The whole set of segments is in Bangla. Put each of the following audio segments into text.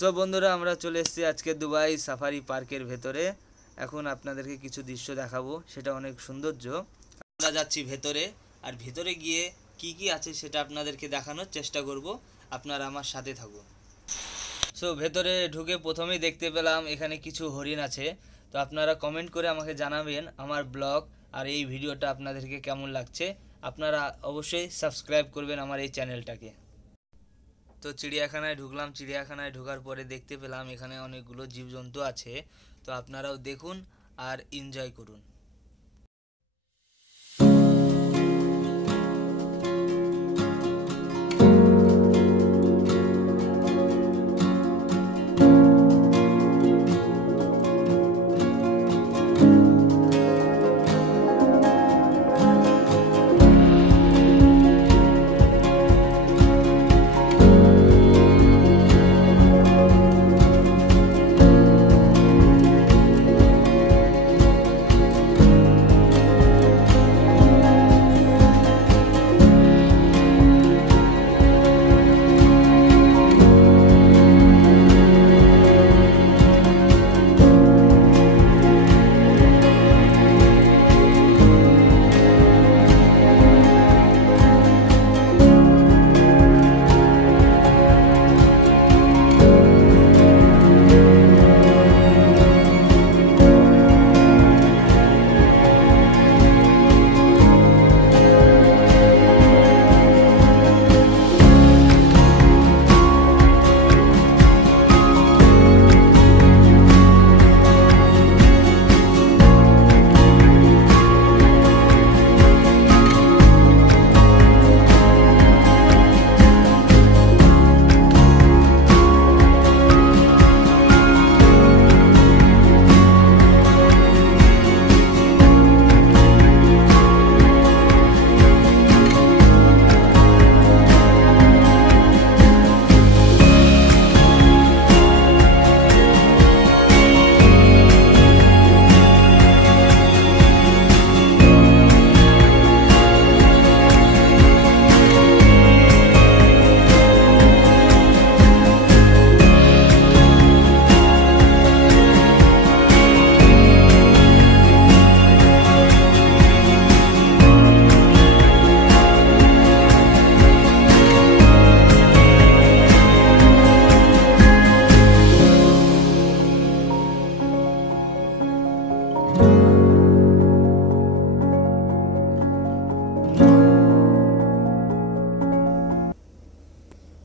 সো বন্ধুরা, আমরা চলে এসেছি আজকে দুবাই সাফারি পার্কের ভেতরে। এখন আপনাদেরকে কিছু দৃশ্য দেখাবো, সেটা অনেক সৌন্দর্য। আমরা যাচ্ছি ভেতরে, আর ভেতরে গিয়ে কি কি আছে সেটা আপনাদেরকে দেখানোর চেষ্টা করব। আপনারা আমার সাথে থাকুন। সো ভেতরে ঢুকে প্রথমেই দেখতে পেলাম এখানে কিছু হরিণ আছে। তো আপনারা কমেন্ট করে আমাকে জানাবেন আমার ব্লগ আর এই ভিডিওটা আপনাদেরকে কেমন লাগছে। আপনারা অবশ্যই সাবস্ক্রাইব করবেন আমার এই চ্যানেলটাকে। তো চিড়িয়াখানায় ঢুকলাম। চিড়িয়াখানায় ঢোকার পরে দেখতে পেলাম এখানে অনেকগুলো জীবজন্তু আছে। তো আপনারাও দেখুন আর এনজয় করুন।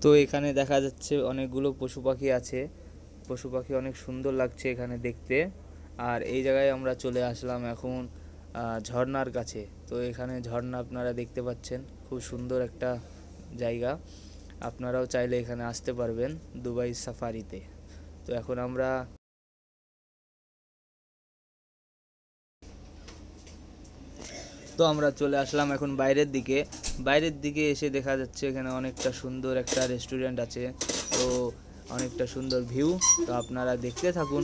তো এখানে দেখা যাচ্ছে অনেকগুলো পশু পাখি আছে। পশু পাখি অনেক সুন্দর লাগছে এখানে দেখতে। আর এই জায়গায় আমরা চলে আসলাম এখন ঝর্ণার কাছে। তো এখানে ঝর্ণা আপনারা দেখতে পাচ্ছেন, খুব সুন্দর একটা জায়গা। আপনারাও চাইলে এখানে আসতে পারবেন দুবাই সাফারিতে। তো এখন আমরা চলে আসলাম এখন বাইরের দিকে। বাইরের দিকে এসে দেখা যাচ্ছে এখানে অনেকটা সুন্দর একটা রেস্টুরেন্ট আছে। তো অনেকটা সুন্দর ভিউ। তো আপনারা দেখতে থাকুন।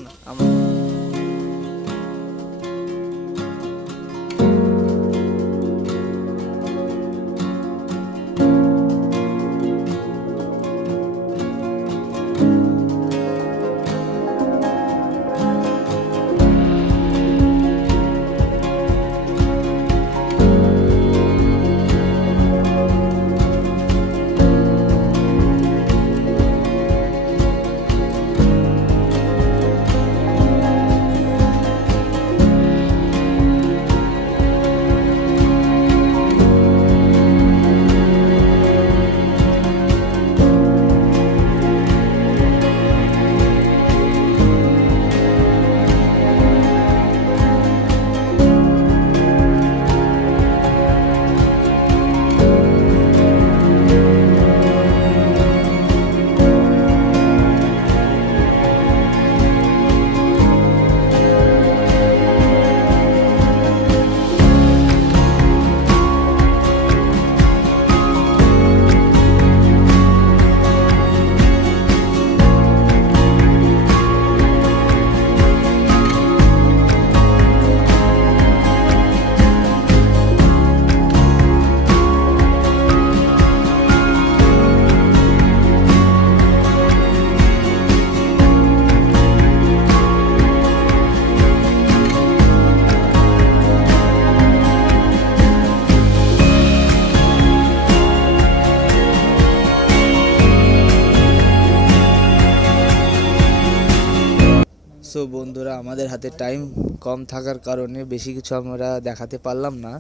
সো বন্ধুরা, আমাদের হাতে টাইম কম থাকার কারণে বেশি কিছু আমরা দেখাতে পারলাম না,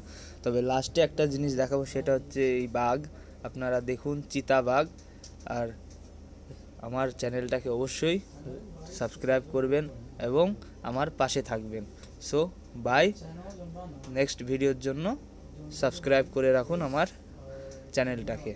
তবে লাস্টে একটা জিনিস দেখাবো, সেটা হচ্ছে এই বাঘ। আপনারা দেখুন, চিতাবাঘ। আর আমার চ্যানেলটাকে অবশ্যই সাবস্ক্রাইব করবেন এবং আমার পাশে থাকবেন। সো বাই, নেক্সট ভিডিওর জন্য সাবস্ক্রাইব করে রাখুন আমার চ্যানেলটাকে।